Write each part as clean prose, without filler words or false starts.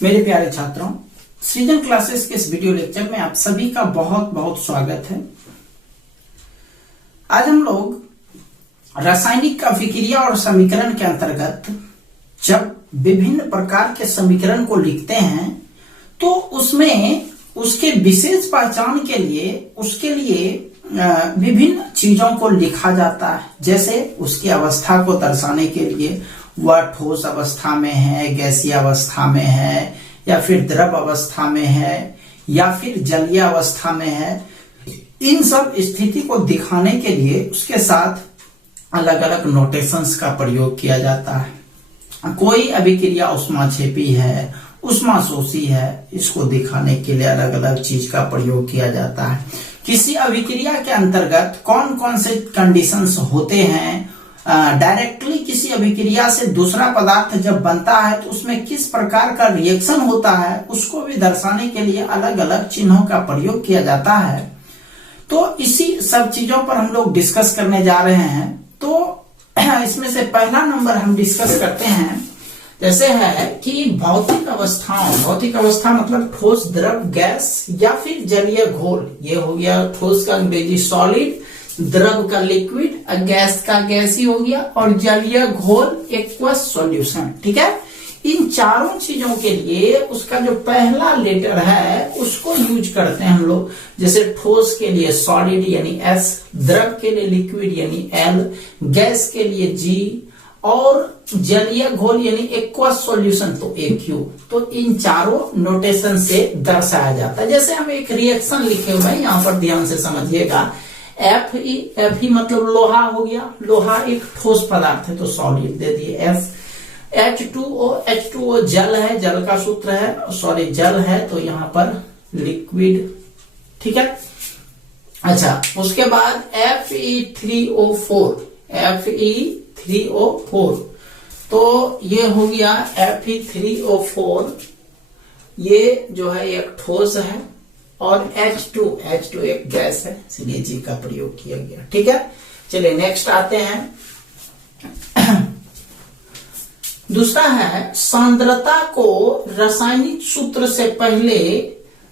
मेरे प्यारे छात्रों, सृजन क्लासेस के इस वीडियो लेक्चर में आप सभी का बहुत बहुत स्वागत है। आज हम लोग रासायनिक अभिक्रिया और समीकरण के अंतर्गत जब विभिन्न प्रकार के समीकरण को लिखते हैं तो उसमें उसके विशेष पहचान के लिए उसके लिए विभिन्न चीजों को लिखा जाता है। जैसे उसकी अवस्था को दर्शाने के लिए वह ठोस अवस्था में है, गैसीय अवस्था में है, या फिर द्रव अवस्था में है, या फिर जलीय अवस्था में है। इन सब स्थिति को दिखाने के लिए उसके साथ अलग अलग नोटेशंस का प्रयोग किया जाता है। कोई अभिक्रिया उष्माक्षेपी है, उष्माशोषी है, इसको दिखाने के लिए अलग अलग चीज का प्रयोग किया जाता है। किसी अभिक्रिया के अंतर्गत कौन कौन से कंडीशंस होते हैं, डायरेक्टली किसी अभिक्रिया से दूसरा पदार्थ जब बनता है तो उसमें किस प्रकार का रिएक्शन होता है, उसको भी दर्शाने के लिए अलग अलग चिन्हों का प्रयोग किया जाता है। तो इसी सब चीजों पर हम लोग डिस्कस करने जा रहे हैं। तो इसमें से पहला नंबर हम डिस्कस करते हैं, जैसे है कि भौतिक अवस्था मतलब ठोस, द्रव, गैस या फिर जलीय घोल। ये हो गया ठोस का अंग्रेजी सॉलिड, द्रव का लिक्विड, गैस का गैसी हो गया, और जलीय घोल एक्वस सॉल्यूशन। ठीक है, इन चारों चीजों के लिए उसका जो पहला लेटर है उसको यूज करते हैं हम लोग। जैसे ठोस के लिए सॉलिड यानी S, द्रव के लिए लिक्विड यानी L, गैस के लिए G, और जलीय घोल यानी एक्वस सॉल्यूशन तो AQ। तो इन चारों नोटेशन से दर्शाया जाता है। जैसे हम एक रिएक्शन लिखे हुए हैं, यहाँ पर ध्यान से समझिएगा। Fe मतलब लोहा हो गया, लोहा एक ठोस पदार्थ है तो सॉलिड दे दिए F। H2O जल है, जल का सूत्र है, सॉरी जल है तो यहाँ पर लिक्विड। ठीक है, अच्छा उसके बाद Fe3O4 तो ये हो गया Fe3O4। ये जो है एक ठोस है, और H2 एक गैस है, इसलिए G का प्रयोग किया गया। ठीक है, चलिए नेक्स्ट आते हैं। दूसरा है सांद्रता को रासायनिक सूत्र से पहले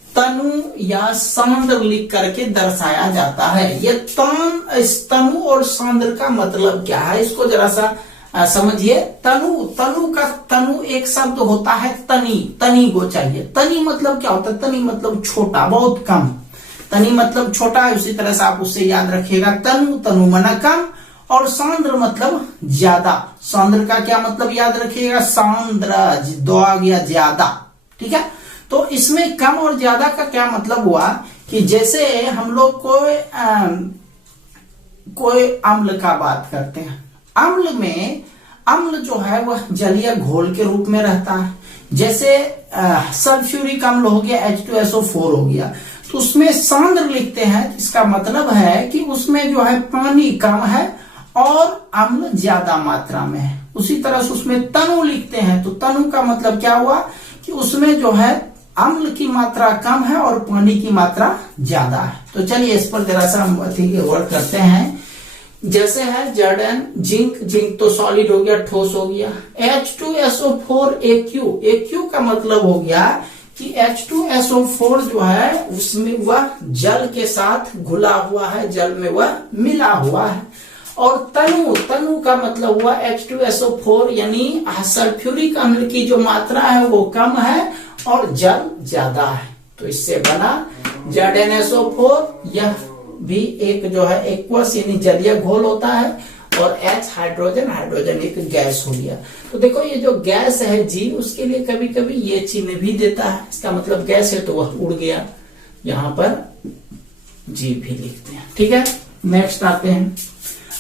तनु या सांद्र लिख करके दर्शाया जाता है। ये तनु और सांद्र का मतलब क्या है, इसको जरा सा समझिए। तनु एक शब्द होता है तनी को चाहिए। तनी मतलब क्या होता है? तनी मतलब छोटा, बहुत कम। तनी मतलब छोटा है, उसी तरह से आप उससे याद रखिएगा। तनु मना कम, और सांद्र मतलब ज्यादा। सांद्र का क्या मतलब याद रखिएगा? सांद्र दो आ गया ज्यादा। ठीक है, तो इसमें कम और ज्यादा का क्या मतलब हुआ कि जैसे हम लोग कोई अम्ल का बात करते हैं। अम्ल जो है वह जलीय घोल के रूप में रहता है। जैसे सल्फ्यूरिक अम्ल हो गया, H2SO4 हो गया, तो उसमें सांद्र लिखते हैं। इसका मतलब है कि उसमें जो है पानी कम है और अम्ल ज्यादा मात्रा में है। उसी तरह से उसमें तनु लिखते हैं, तो तनु का मतलब क्या हुआ कि उसमें जो है अम्ल की मात्रा कम है और पानी की मात्रा ज्यादा है। तो चलिए इस पर जरा सा वर्क करते हैं। जैसे है Zn, जिंक तो सॉलिड हो गया, ठोस हो गया। H2SO4 AQ का मतलब हो गया कि H2SO4 जो है उसमें वह जल के साथ घुला हुआ है, जल में वह मिला हुआ है। और तनु का मतलब हुआ H2SO4 यानी सल्फ्यूरिक अम्ल की जो मात्रा है वो कम है और जल ज्यादा है, तो इससे बना ZnSO4। यह भी एक जो है एक्वस यानी जलीय घोल होता है, और H हाइड्रोजन एक गैस हो गया। तो देखो ये जो गैस है G, उसके लिए कभी कभी ये चिन्ह भी देता है। इसका मतलब गैस है तो वह उड़ गया, यहाँ पर G भी लिखते हैं। ठीक है, नेक्स्ट आते हैं।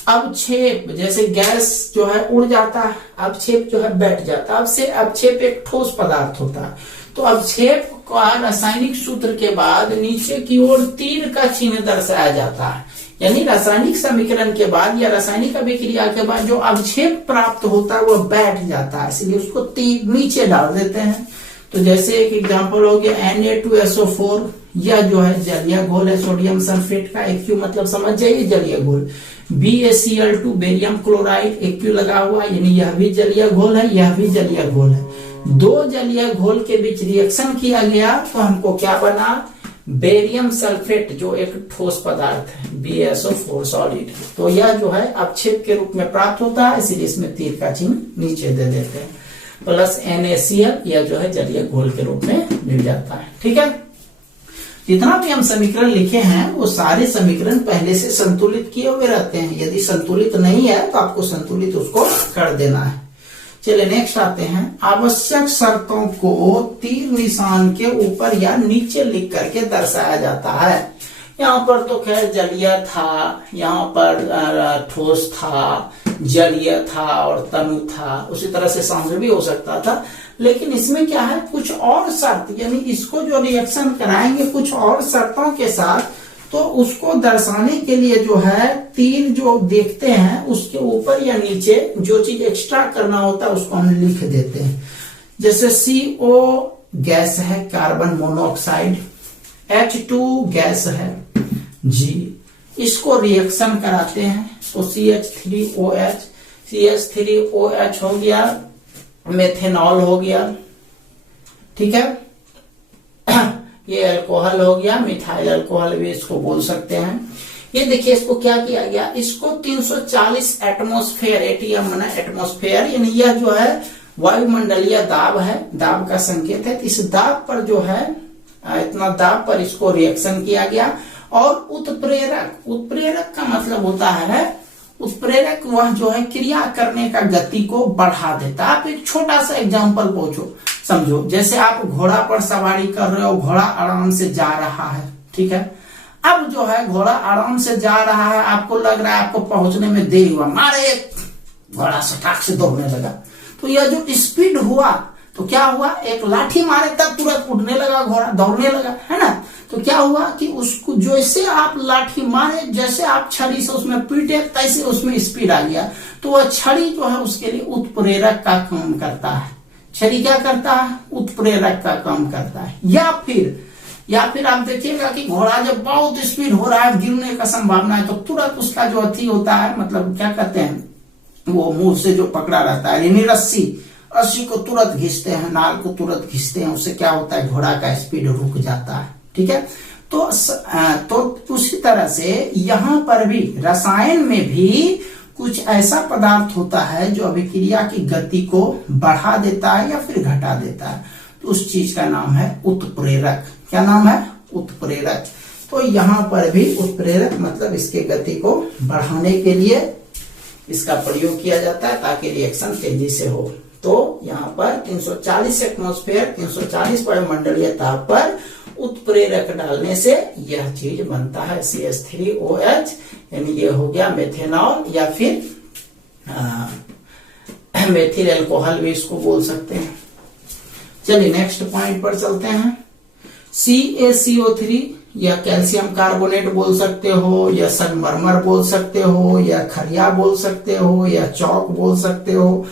अवक्षेप, जैसे गैस जो है उड़ जाता है, अवक्षेप जो है बैठ जाता है। अवक्षेप एक ठोस पदार्थ होता है, तो अवक्षेप का रासायनिक सूत्र के बाद नीचे की ओर तीर का चिन्ह दर्शाया जाता है। यानी रासायनिक समीकरण के बाद या रासायनिक अभिक्रिया के बाद जो अवक्षेप प्राप्त होता है वह बैठ जाता है, इसलिए उसको तीर नीचे डाल देते हैं। तो जैसे एक एग्जांपल हो गया Na2SO4, यह जो है जलीय घोल है सोडियम सल्फेट का। AQ मतलब समझ जाइए जलीय घोल। BaCl2 बेरियम क्लोराइड, AQ लगा हुआ, यानी यह भी जलीय घोल है, यह भी जलीय घोल है। दो जलीय घोल के बीच रिएक्शन किया गया तो हमको क्या बना, बेरियम सल्फेट, जो एक ठोस पदार्थ है, BSO4 सॉलिड। तो यह जो है अवक्षेप के रूप में प्राप्त होता है, इसलिए इसमें तीर का चिन्ह नीचे दे देते हैं, प्लस NaCl, यह जो है जलीय घोल के रूप में मिल जाता है। ठीक है, जितना भी हम समीकरण लिखे हैं वो सारे समीकरण पहले से संतुलित किए हुए रहते हैं। यदि संतुलित नहीं है तो आपको संतुलित उसको कर देना है। चलिए नेक्स्ट आते हैं। आवश्यक शर्तों को तीर निशान के ऊपर या नीचे लिख करके दर्शाया जाता है। यहाँ पर तो खैर जलीय था, यहाँ पर ठोस था, जलीय था और तनु था, उसी तरह से सांद्र भी हो सकता था। लेकिन इसमें क्या है, कुछ और शर्त, यानी इसको जो रिएक्शन कराएंगे कुछ और शर्तों के साथ, तो उसको दर्शाने के लिए जो है तीर जो देखते हैं उसके ऊपर या नीचे जो चीज एक्स्ट्रा करना होता है उसको हम लिख देते हैं। जैसे CO गैस है, कार्बन मोनोऑक्साइड, H2 गैस है G, इसको रिएक्शन कराते हैं तो CH3OH, CH3OH हो गया, मेथेनॉल हो गया। ठीक है, ये अल्कोहल हो गया, मिथाइल अल्कोहल भी इसको बोल सकते हैं। ये देखिए इसको क्या किया गया, इसको 340 एटमॉस्फेयर, ATM माना एटमॉस्फेयर, यानी यह जो है वायुमंडलीय दाब है, दाब का संकेत है। इस दाब पर जो है इतना दाब पर इसको रिएक्शन किया गया। और उत्प्रेरक, उत्प्रेरक का मतलब होता है, उत्प्रेरक वह जो है क्रिया करने का गति को बढ़ा देता है। आप एक छोटा सा एग्जांपल समझो, जैसे आप घोड़ा पर सवारी कर रहे हो, घोड़ा आराम से जा रहा है, ठीक है। अब जो है घोड़ा आराम से जा रहा है, आपको लग रहा है आपको पहुंचने में देरी हुआ, मारे घोड़ा सटाक से दौड़ने लगा। तो यह जो स्पीड हुआ तो क्या हुआ, एक लाठी मारे तब तुरंत उड़ने लगा घोड़ा, दौड़ने लगा, है ना। तो क्या हुआ कि उसको जैसे आप लाठी मारे, जैसे आप छड़ी से उसमें पीटे, तैसे उसमें स्पीड आ गया। तो वह छड़ी जो है उसके लिए उत्प्रेरक का काम करता है। छड़ी क्या करता है, उत्प्रेरक का काम करता है। या फिर आप देखिएगा कि घोड़ा जब बहुत स्पीड हो रहा है, गिरने का संभावना है, तो तुरंत उसका जो अथी होता है, मतलब क्या कहते हैं, वो मुंह से जो पकड़ा रहता है, यानी रस्सी को तुरंत घिसते हैं, नाल को तुरंत घिसते हैं, उससे क्या होता है, घोड़ा का स्पीड रुक जाता है। ठीक है, तो उसी तरह से यहाँ पर भी रसायन में भी कुछ ऐसा पदार्थ होता है जो अभिक्रिया की गति को बढ़ा देता है या फिर घटा देता है। तो उस चीज का नाम है उत्प्रेरक। क्या नाम है, उत्प्रेरक। तो यहाँ पर भी उत्प्रेरक मतलब इसके गति को बढ़ाने के लिए इसका प्रयोग किया जाता है ताकि रिएक्शन तेजी से हो। तो यहाँ पर 340 एटमॉस्फेयर, 340 वायुमंडलीय ताप पर उत्प्रेरक डालने से यह चीज बनता है, CH3OH, यानी ये हो गया मेथेनॉल या फिर मेथिल अल्कोहल भी इसको बोल सकते हैं। चलिए नेक्स्ट पॉइंट पर चलते हैं। CaCO3 या कैल्शियम कार्बोनेट बोल सकते हो, या संगमरमर बोल सकते हो, या खरिया बोल सकते हो, या चौक बोल सकते हो।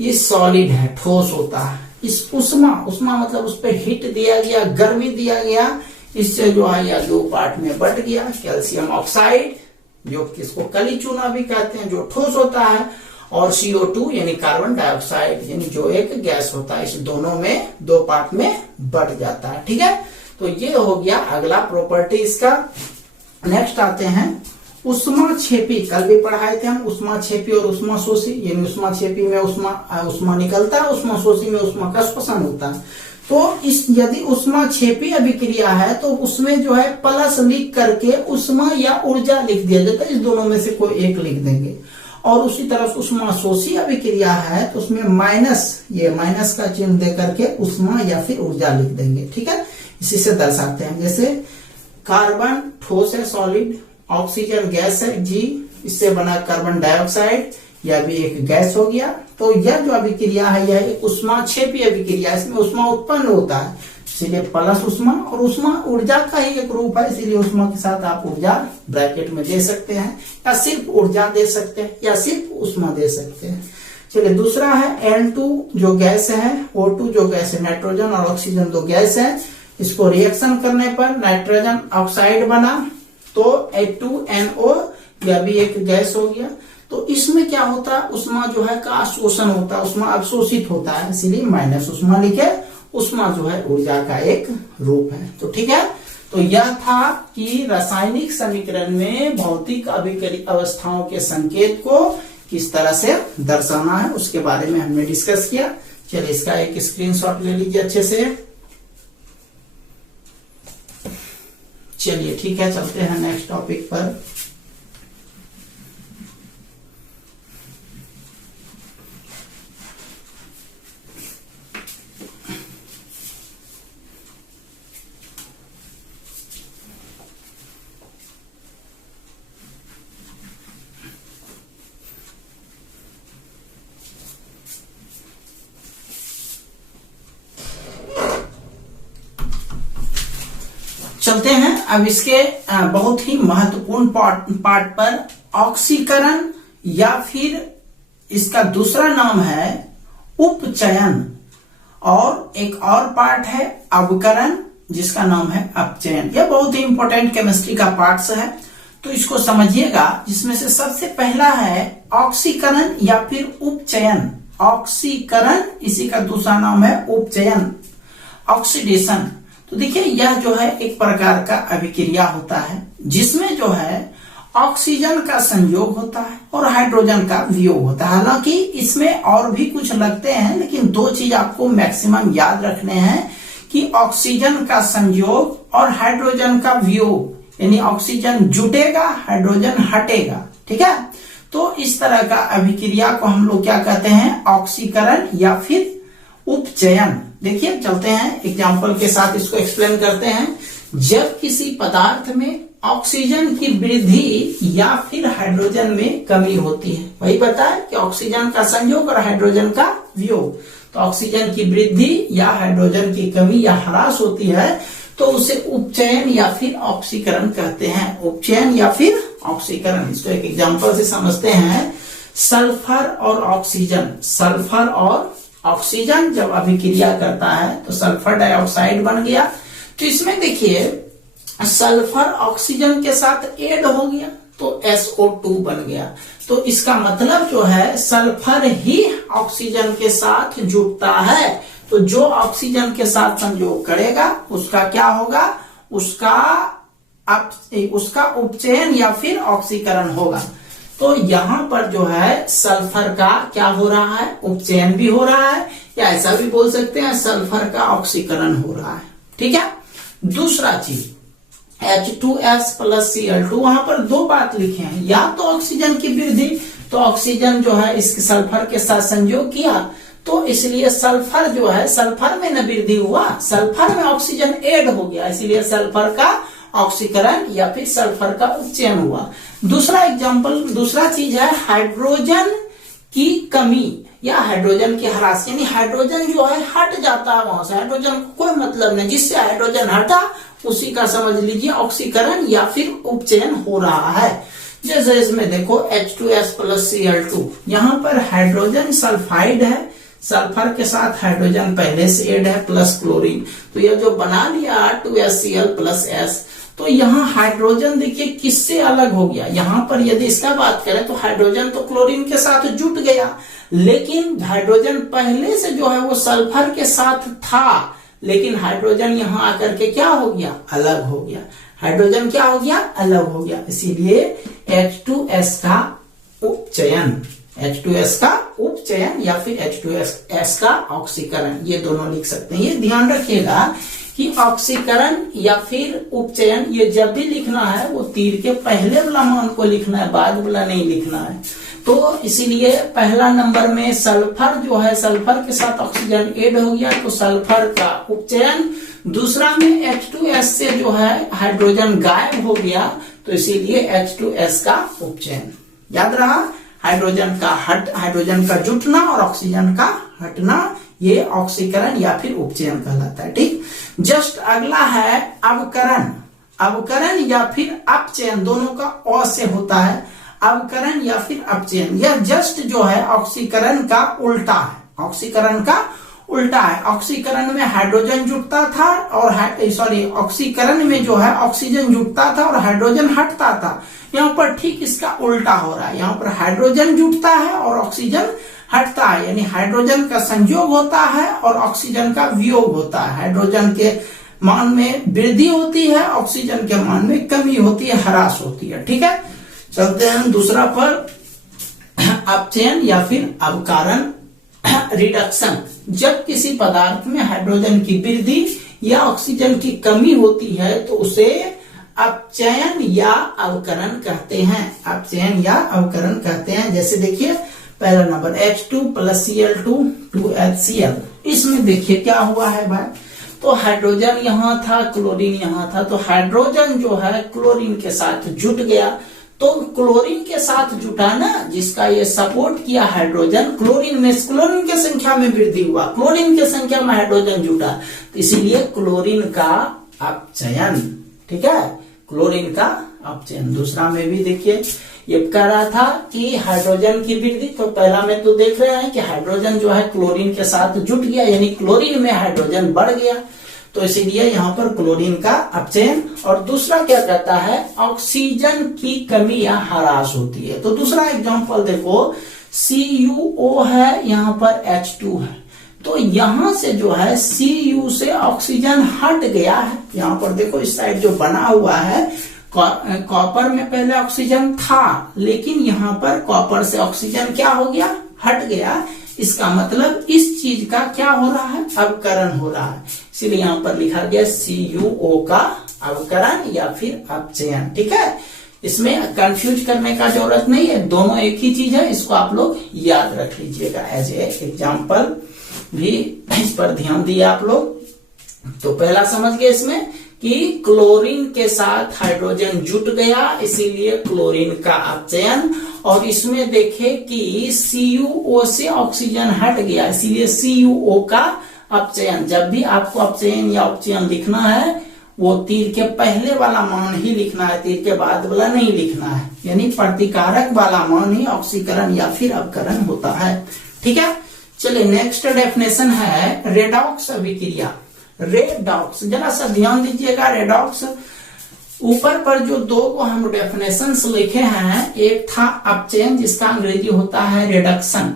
ये सॉलिड है, ठोस होता है। इस उष्मा मतलब उस पर हीट दिया गया, गर्मी दिया गया, इससे जो है यह दो पार्ट में बट गया। कैल्शियम ऑक्साइड, जो किसको कली चूना भी कहते हैं, जो ठोस होता है, और CO2 यानी कार्बन डाइऑक्साइड, यानी जो एक गैस होता है, इस दोनों में दो पार्ट में बट जाता है। ठीक है, तो ये हो गया अगला प्रॉपर्टी इसका। नेक्स्ट आते हैं उष्मा छेपी। कल भी पढ़ाए थे हम उष्मा छेपी और उष्मा शोषी, यानी उष्मा छेपी में उष्मा निकलता है, उष्मा शोषी में उष्मा का शोषण होता है। तो यदि उष्मा छेपी अभिक्रिया है तो उसमें जो है प्लस लिख करके उष्मा या ऊर्जा लिख दिया जाता है, इस दोनों में से कोई एक लिख देंगे। और उसी तरह उष्मा शोषी अभिक्रिया है तो उसमें माइनस का चिन्ह दे करके उष्मा या फिर ऊर्जा लिख देंगे। ठीक है, इसी से दर्शाते हैं। जैसे कार्बन ठोस है, सॉलिड, ऑक्सीजन गैस है G, इससे बना कार्बन डाइऑक्साइड, यह भी एक गैस हो गया। तो यह जो अभिक्रिया है यह एक उष्मा छेपी अभिक्रिया, इसमें उष्मा उत्पन्न होता है, इसीलिए प्लस उष्मा। और उष्मा ऊर्जा का ही एक रूप है, इसीलिए उष्मा के साथ आप ऊर्जा ब्रैकेट में दे सकते हैं, या सिर्फ ऊर्जा दे सकते हैं, या सिर्फ उष्मा दे सकते हैं। चलिए दूसरा है N2 जो गैस है, O2 जो गैस है, नाइट्रोजन और ऑक्सीजन दो गैस है, इसको रिएक्शन करने पर नाइट्रोजन ऑक्साइड बना तो H2NO, यह भी एक गैस हो गया। तो इसमें क्या होता है, उष्मा जो है का शोषण होता है, उष्मा अवशोषित होता है, इसीलिए माइनस उष्मा लिखे। उष्मा जो है ऊर्जा का एक रूप है। तो ठीक है, तो यह था कि रासायनिक समीकरण में भौतिक अभिक्रिया अवस्थाओं के संकेत को किस तरह से दर्शाना है उसके बारे में हमने डिस्कस किया। चलिए इसका एक स्क्रीनशॉट ले लीजिए अच्छे से। चलिए ठीक है, चलते हैं नेक्स्ट टॉपिक पर। चलते हैं अब इसके बहुत ही महत्वपूर्ण पार्ट पर, ऑक्सीकरण या फिर इसका दूसरा नाम है उपचयन, और एक और पार्ट है अवकरण जिसका नाम है अपचयन। यह बहुत ही इंपॉर्टेंट केमिस्ट्री का पार्ट्स है, तो इसको समझिएगा। जिसमें से सबसे पहला है ऑक्सीकरण या फिर उपचयन। ऑक्सीकरण, इसी का दूसरा नाम है उपचयन, ऑक्सीडेशन। तो देखिए यह जो है एक प्रकार का अभिक्रिया होता है जिसमें जो है ऑक्सीजन का संयोग होता है और हाइड्रोजन का वियोग होता है। हालांकि इसमें और भी कुछ लगते हैं, लेकिन दो चीज आपको मैक्सिमम याद रखने हैं कि ऑक्सीजन का संयोग और हाइड्रोजन का वियोग, यानी ऑक्सीजन जुटेगा हाइड्रोजन हटेगा। ठीक है, तो इस तरह का अभिक्रिया को हम लोग क्या कहते हैं, ऑक्सीकरण या फिर उपचयन। देखिए चलते हैं एग्जाम्पल के साथ इसको एक्सप्लेन करते हैं। जब किसी पदार्थ में ऑक्सीजन की वृद्धि या फिर हाइड्रोजन में कमी होती है, वही बताया कि ऑक्सीजन का संयोग और हाइड्रोजन का वियोग, तो ऑक्सीजन की वृद्धि या हाइड्रोजन की कमी या ह्रास होती है तो उसे उपचयन या फिर ऑक्सीकरण कहते हैं। उपचयन या फिर ऑक्सीकरण, इसको एक एग्जाम्पल से समझते हैं। सल्फर और ऑक्सीजन, सल्फर और ऑक्सीजन जब अभिक्रिया करता है तो सल्फर डाइऑक्साइड बन गया। तो इसमें देखिए सल्फर ऑक्सीजन के साथ ऐड हो गया तो SO2 बन गया। तो इसका मतलब जो है सल्फर ही ऑक्सीजन के साथ जुड़ता है, तो जो ऑक्सीजन के साथ संयोग करेगा उसका क्या होगा, उसका उपचयन या फिर ऑक्सीकरण होगा। तो यहां पर जो है सल्फर का क्या हो रहा है, उपचयन भी हो रहा है, या ऐसा भी बोल सकते हैं सल्फर का ऑक्सीकरण हो रहा है। ठीक है, दूसरा चीज H2S प्लस Cl2, वहां पर दो बात लिखे हैं, या तो ऑक्सीजन की वृद्धि, तो ऑक्सीजन जो है इस सल्फर के साथ संयोग किया तो इसलिए सल्फर जो है, सल्फर में न वृद्धि हुआ, सल्फर में ऑक्सीजन ऐड हो गया, इसलिए सल्फर का ऑक्सीकरण या फिर सल्फर का उपचयन हुआ। दूसरा एग्जांपल, दूसरा चीज है हाइड्रोजन की कमी या हाइड्रोजन की ह्रास, यानी हाइड्रोजन जो है हट जाता है वहां से, हाइड्रोजन को कोई मतलब नहीं, जिससे हाइड्रोजन हटा उसी का समझ लीजिए ऑक्सीकरण या फिर उपचयन हो रहा है। जैसे इसमें देखो H2S प्लस Cl2, यहाँ पर हाइड्रोजन सल्फाइड है, सल्फर के साथ हाइड्रोजन पहले से ऐड है प्लस क्लोरीन, तो यह जो बना लिया 2HCl प्लस S, तो यहाँ हाइड्रोजन देखिए किससे अलग हो गया। यहाँ पर यदि इसका बात करें तो हाइड्रोजन तो क्लोरीन के साथ जुट गया, लेकिन हाइड्रोजन पहले से जो है वो सल्फर के साथ था, लेकिन हाइड्रोजन यहाँ आकर के क्या हो गया, अलग हो गया। हाइड्रोजन क्या हो गया, अलग हो गया, इसीलिए H2S का उपचयन, H2S का उपचयन या फिर H2S का ऑक्सीकरण, ये दोनों लिख सकते हैं। ये ध्यान रखिएगा कि ऑक्सीकरण या फिर उपचयन ये जब भी लिखना है वो तीर के पहले वाला मान को लिखना है, बाद वाला नहीं लिखना है। तो इसीलिए पहला नंबर में सल्फर जो है, सल्फर के साथ ऑक्सीजन ऐड हो गया तो सल्फर का उपचयन, दूसरा में H2S से जो है हाइड्रोजन गायब हो गया तो इसीलिए H2S का उपचयन। याद रहा, हाइड्रोजन का जुटना और ऑक्सीजन का हटना, ये ऑक्सीकरण या फिर उपचयन कहलाता है। ठीक, जस्ट अगला है अवकरण। अवकरण या फिर अपचयन, दोनों का अ से होता है, अवकरण या फिर अपचयन। यह जस्ट जो है ऑक्सीकरण का उल्टा है, ऑक्सीकरण का उल्टा है। ऑक्सीकरण में हाइड्रोजन जुटता था और ऑक्सीकरण में जो है ऑक्सीजन जुटता था और हाइड्रोजन हटता था। यहाँ पर ठीक इसका उल्टा हो रहा है। यहाँ पर हाइड्रोजन जुटता है और ऑक्सीजन हटता है, यानी हाइड्रोजन का संयोग होता है और ऑक्सीजन का वियोग होता है। हाइड्रोजन के मान में वृद्धि होती है, ऑक्सीजन के मान में कमी होती है, ह्रास होती है। ठीक है, चलते हैं दूसरा पर, अपचयन या फिर अवकारण, रिडक्शन। जब किसी पदार्थ में हाइड्रोजन की वृद्धि या ऑक्सीजन की कमी होती है तो उसे अपचयन या अवकरण कहते हैं। अपचयन या अवकरण कहते हैं। जैसे देखिए पहला नंबर H2 + Cl2 2HCl, इसमें देखिए क्या हुआ है भाई, तो हाइड्रोजन यहां था, क्लोरीन यहां था, तो हाइड्रोजन जो है क्लोरीन के साथ जुट गया। तो क्लोरीन के साथ जुटा ना, जिसका ये सपोर्ट किया हाइड्रोजन, क्लोरीन के संख्या में वृद्धि हुआ, क्लोरीन के संख्या में हाइड्रोजन जुटा, तो इसीलिए क्लोरीन का अपचयन। ठीक है, क्लोरीन का अपचयन। दूसरा में भी देखिए ये कह रहा था कि हाइड्रोजन की वृद्धि, तो पहला में तो देख रहे हैं कि हाइड्रोजन जो है क्लोरीन के साथ जुट गया, यानी क्लोरीन में हाइड्रोजन बढ़ गया, तो इसीलिए यहाँ पर क्लोरीन का अपचयन। और दूसरा क्या कहता है, ऑक्सीजन की कमी या ह्रास होती है। तो दूसरा एग्जांपल देखो, CuO है, यहाँ पर H2 है, तो यहां से जो है Cu से ऑक्सीजन हट गया है। यहाँ पर देखो इस साइड जो बना हुआ है, कॉपर में पहले ऑक्सीजन था, लेकिन यहाँ पर कॉपर से ऑक्सीजन क्या हो गया, हट गया। इसका मतलब इस चीज का क्या हो रहा है, अवकरण हो रहा है। इसलिए यहाँ पर लिखा गया CuO का अवकरण या फिर अपचयन। ठीक है, इसमें कंफ्यूज करने का जरूरत नहीं है, दोनों एक ही चीज है, इसको आप लोग याद रख लीजिएगा एज ए एग्जाम्पल भी, इस पर ध्यान दिए आप लोग। तो पहला समझ गए इसमें कि क्लोरीन के साथ हाइड्रोजन जुट गया, इसीलिए क्लोरीन का अपचयन। और इसमें देखे कि CuO से ऑक्सीजन हट गया, इसीलिए CuO का अपचयन। जब भी आपको अपचयन या अपचयन लिखना है, वो तीर के पहले वाला मान ही लिखना है, तीर के बाद वाला नहीं लिखना है, यानी प्रतिकारक वाला मान ही ऑक्सीकरण या फिर अपकरण होता है। ठीक है, चलिए नेक्स्ट डेफिनेशन है रेडॉक्स अभिक्रिया। रेडॉक्स, जरा सा ध्यान दीजिएगा, रेडॉक्स ऊपर पर जो दो को हम डेफिनेशंस लिखे हैं, एक था अपचयन जिसका अंग्रेजी होता है रिडक्शन,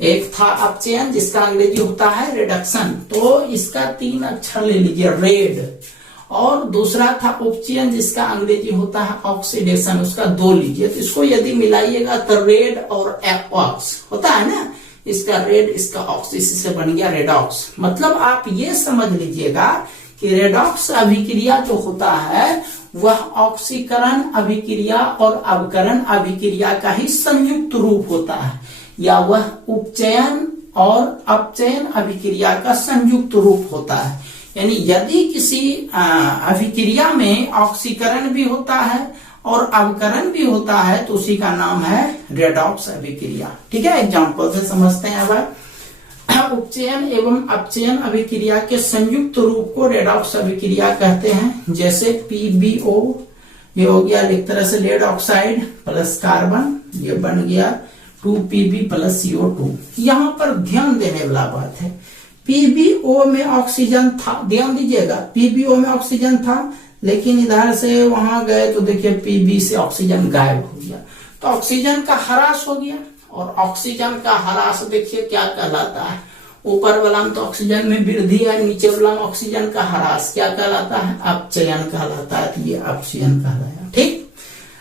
एक था अपचयन जिसका अंग्रेजी होता है रिडक्शन। तो इसका 3 अक्षर ले लीजिए, रेड। और दूसरा था उपचयन जिसका अंग्रेजी होता है ऑक्सीडेशन, उसका 2 लीजिए। तो इसको यदि मिलाइएगा तो रेड और ऑक्स होता है ना, इसका रेड इसका ऑक्स, इसी से बन गया रेडॉक्स। मतलब आप ये समझ लीजिएगा कि रेडॉक्स अभिक्रिया जो होता है वह ऑक्सीकरण अभिक्रिया और अवकरण अभिक्रिया का ही संयुक्त रूप होता है, या वह उपचयन और अपचयन अभिक्रिया का संयुक्त रूप होता है। यानी यदि किसी अभिक्रिया में ऑक्सीकरण भी होता है और अवकरण भी होता है तो उसी का नाम है रेडॉक्स अभिक्रिया। ठीक है, एग्जांपल से समझते हैं। अब उपचयन एवं अपचयन अभिक्रिया के संयुक्त रूप को रेडॉक्स अभिक्रिया कहते हैं। जैसे PbO, ये हो गया एक तरह से लेड ऑक्साइड प्लस कार्बन, ये बन गया 2Pb + CO2। यहाँ पर ध्यान देने वाला बात है, PbO में ऑक्सीजन था, ध्यान दीजिएगा, PbO में ऑक्सीजन था, लेकिन इधर से वहां गए तो देखिए Pb से ऑक्सीजन गायब हो गया, तो ऑक्सीजन का ह्रास हो गया। और ऑक्सीजन का ह्रास देखिए क्या कहलाता है, ऊपर वाला में तो ऑक्सीजन में वृद्धि है, नीचे वाला में ऑक्सीजन का ह्रास क्या कहलाता है, अपचयन कहलाता है। तो ये अपचयन कहलाया। ठीक,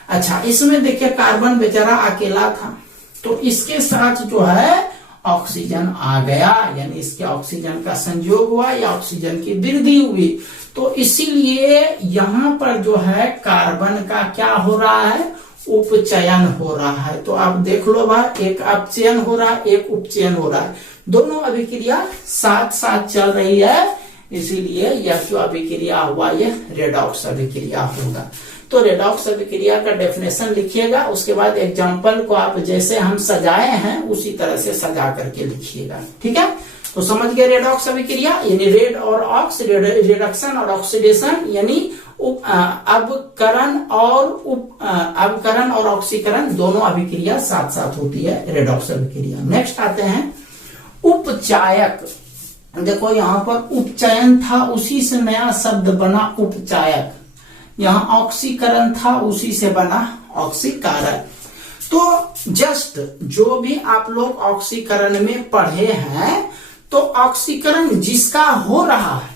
अच्छा, इसमें देखिए कार्बन बेचारा अकेला था, तो इसके साथ जो है ऑक्सीजन आ गया, यानी इसके ऑक्सीजन का संयोग हुआ या ऑक्सीजन की वृद्धि हुई। तो इसीलिए यहाँ पर जो है कार्बन का क्या हो रहा है, उपचयन हो रहा है। तो आप देख लो भाई, एक अपचयन हो रहा है, एक उपचयन हो रहा है, दोनों अभिक्रिया साथ साथ चल रही है, इसीलिए यह जो अभिक्रिया हुआ यह रेडॉक्स अभिक्रिया होगा। तो रेडॉक्स अभिक्रिया का डेफिनेशन लिखिएगा, उसके बाद एग्जाम्पल को आप जैसे हम सजाए हैं उसी तरह से सजा करके लिखिएगा। ठीक है, तो समझ गए रेडॉक्स अभिक्रिया, यानी रेड और ऑक्स, रिडक्शन और ऑक्सीडेशन, यानी अवकरण और ऑक्सीकरण दोनों अभिक्रिया साथ साथ होती है रेडॉक्स अभिक्रिया। नेक्स्ट आते हैं उपचायक, देखो यहां पर उपचयन था, उसी से नया शब्द बना उपचायक। यहां ऑक्सीकरण था, उसी से बना ऑक्सीकारक। तो जस्ट जो भी आप लोग ऑक्सीकरण में पढ़े हैं, तो ऑक्सीकरण जिसका हो रहा है,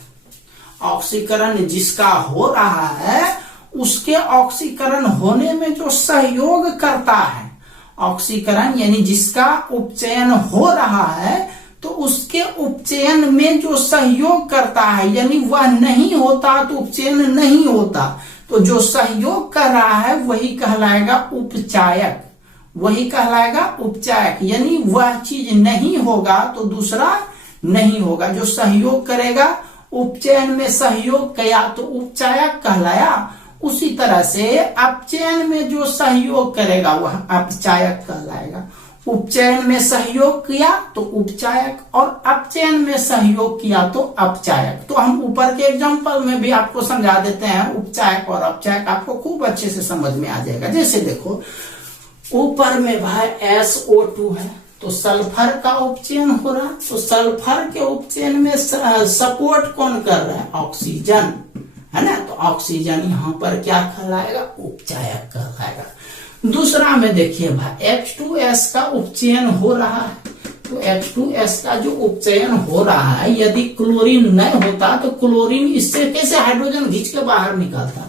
ऑक्सीकरण जिसका हो रहा है, उसके ऑक्सीकरण होने में जो सहयोग करता है, ऑक्सीकरण यानी जिसका उपचयन हो रहा है, तो उसके उपचयन में जो सहयोग करता है, यानी वह नहीं होता तो उपचयन नहीं होता, तो जो सहयोग कर रहा है वही कहलाएगा उपचायक, वही कहलाएगा उपचायक। यानी वह चीज नहीं होगा तो दूसरा नहीं होगा, जो सहयोग करेगा, उपचयन में सहयोग किया तो उपचायक कहलाया। उसी तरह से अपचयन में जो सहयोग करेगा वह अपचायक कहलाएगा। उपचयन में सहयोग किया तो उपचायक, और अपचयन में सहयोग किया तो अपचायक। तो हम ऊपर के एग्जांपल में भी आपको समझा देते हैं, उपचायक और अपचायक आपको खूब अच्छे से समझ में आ जाएगा। जैसे देखो ऊपर में भाई SO2 है, तो सल्फर का उपचयन हो रहा, तो सल्फर के उपचयन में सपोर्ट कौन कर रहा है, ऑक्सीजन, है ना। तो ऑक्सीजन यहाँ पर क्या कहलाएगा, उपचायक कहलाएगा। दूसरा में देखिए भाई H2S का उपचयन हो रहा है, तो H2S का जो उपचयन हो रहा है, यदि क्लोरीन नहीं होता तो क्लोरीन इससे कैसे हाइड्रोजन खींच के बाहर निकालता,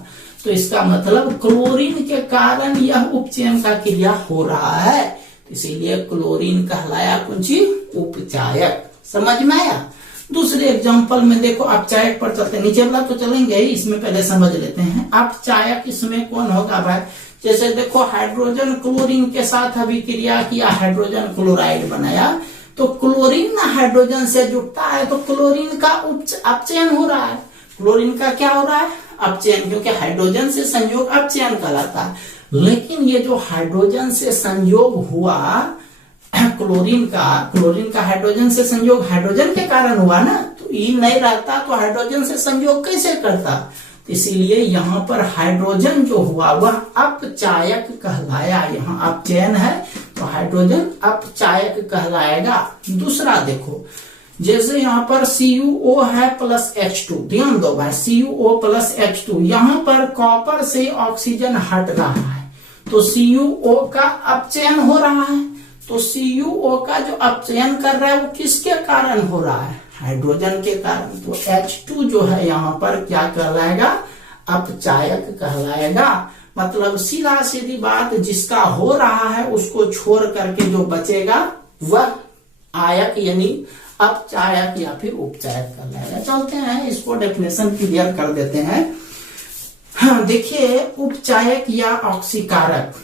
तो इसका मतलब क्लोरीन के कारण यह उपचयन का क्रिया हो रहा है, इसीलिए क्लोरीन कहलाया कुछ उपचायक। समझ में आया। दूसरे एग्जांपल में देखो अपचायक पर चलते, नीचे वाला तो चलेंगे ही, इसमें पहले समझ लेते हैं अपचायक। इसमें कौन होगा भाई, जैसे देखो हाइड्रोजन क्लोरीन के साथ अभिक्रिया किया, हाइड्रोजन क्लोराइड बनाया, तो क्लोरीन हाइड्रोजन से जुड़ता है तो क्लोरीन का अपचयन हो रहा है। क्लोरीन का क्या हो रहा है, अपचयन, क्योंकि हाइड्रोजन से संयोग अपचयन कहलाता है। लेकिन ये जो हाइड्रोजन से संयोग हुआ क्लोरीन का हाइड्रोजन से संयोग हाइड्रोजन के कारण हुआ ना, तो ये नहीं रहता तो हाइड्रोजन से संयोग कैसे करता, तो इसीलिए यहाँ पर हाइड्रोजन जो हुआ वह अपचायक कहलाया। यहाँ अपचयन है तो हाइड्रोजन अपचायक कहलाएगा। दूसरा देखो, जैसे यहाँ पर CuO है प्लस H2, ध्यान दो भाई, CuO प्लस H2, यहाँ पर कॉपर से ऑक्सीजन हट रहा है, तो CuO का अपचयन हो रहा है। तो CuO का जो अपचयन कर रहा है वो किसके कारण हो रहा है, हाइड्रोजन के कारण। तो H2 जो है यहाँ पर क्या कहलाएगा, अपचायक कहलाएगा। मतलब सीधा सीधी बात, जिसका हो रहा है उसको छोड़ करके जो बचेगा वह आयक यानी अपचायक या फिर उपचायक कहलाएगा। चलते हैं इसको डेफिनेशन क्लियर कर देते हैं। हाँ देखिए, उपचायक या ऑक्सीकारक,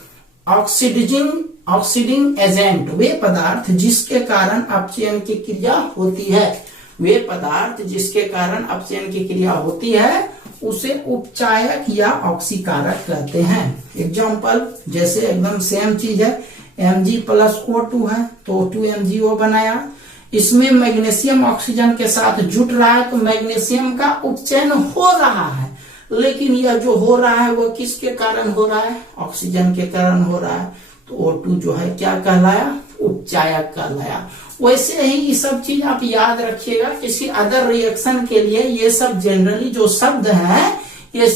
ऑक्सीडिंग एजेंट वे पदार्थ जिसके कारण अपचयन की क्रिया होती है, वे पदार्थ जिसके कारण अपचयन की क्रिया होती है उसे उपचायक या ऑक्सीकारक कहते हैं। एग्जाम्पल, जैसे एकदम सेम चीज है, Mg+O2 है तो 2MgO बनाया, इसमें मैग्नीशियम ऑक्सीजन के साथ जुट रहा है तो मैग्नीशियम का उपचयन हो रहा है, लेकिन यह जो हो रहा है वो किसके कारण हो रहा है, ऑक्सीजन के कारण हो रहा है, तो O2 जो है क्या कहलाया, उपचायक कहलाया। वैसे ही ये सब चीज आप याद रखिएगा, किसी अदर रिएक्शन के लिए ये सब जनरली जो शब्द हैं, ये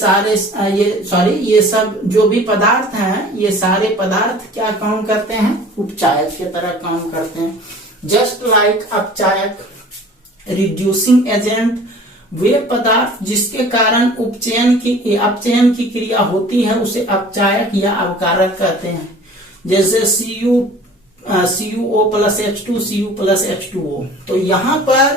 सब जो भी पदार्थ हैं, ये सारे पदार्थ क्या काम करते हैं, उपचायक की तरह काम करते हैं। जस्ट लाइक अपचायक, रिड्यूसिंग एजेंट वे पदार्थ जिसके कारण अपचयन की क्रिया होती है उसे अपचायक या अपकारक कहते हैं। जैसे CuO plus H2, Cu plus H2O, तो यहाँ पर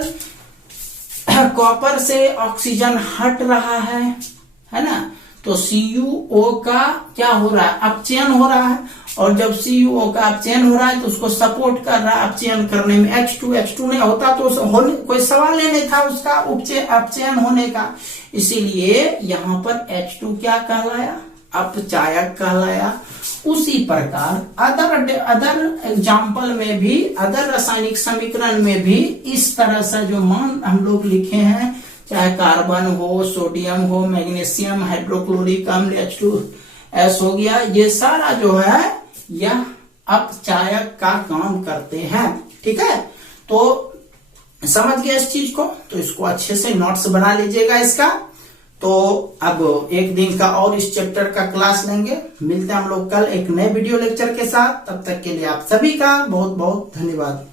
कॉपर से ऑक्सीजन हट रहा है ना, तो CuO का क्या हो रहा है, अपचयन हो रहा है, और जब CuO का अपचयन हो रहा है तो उसको सपोर्ट कर रहा है अपचयन करने में। H2 नहीं होता तो कोई सवाल ही नहीं था उसका अपचयन होने का, इसीलिए यहाँ पर H2 क्या कहलाया, अपचायक कहलाया। उसी प्रकार अदर एग्जाम्पल में भी, अदर रासायनिक समीकरण में भी इस तरह से जो मान हम लोग लिखे हैं, चाहे कार्बन हो, सोडियम हो, मैग्नीशियम, हाइड्रोक्लोरिक अम्ल H2S हो गया, ये सारा जो है यह अपचायक का काम करते हैं। ठीक है, तो समझ गए इस चीज को? तो इसको अच्छे से नोट्स बना लीजिएगा इसका। तो अब एक दिन का और इस चैप्टर का क्लास लेंगे। मिलते हैं हम लोग कल एक नए वीडियो लेक्चर के साथ। तब तक के लिए आप सभी का बहुत बहुत धन्यवाद।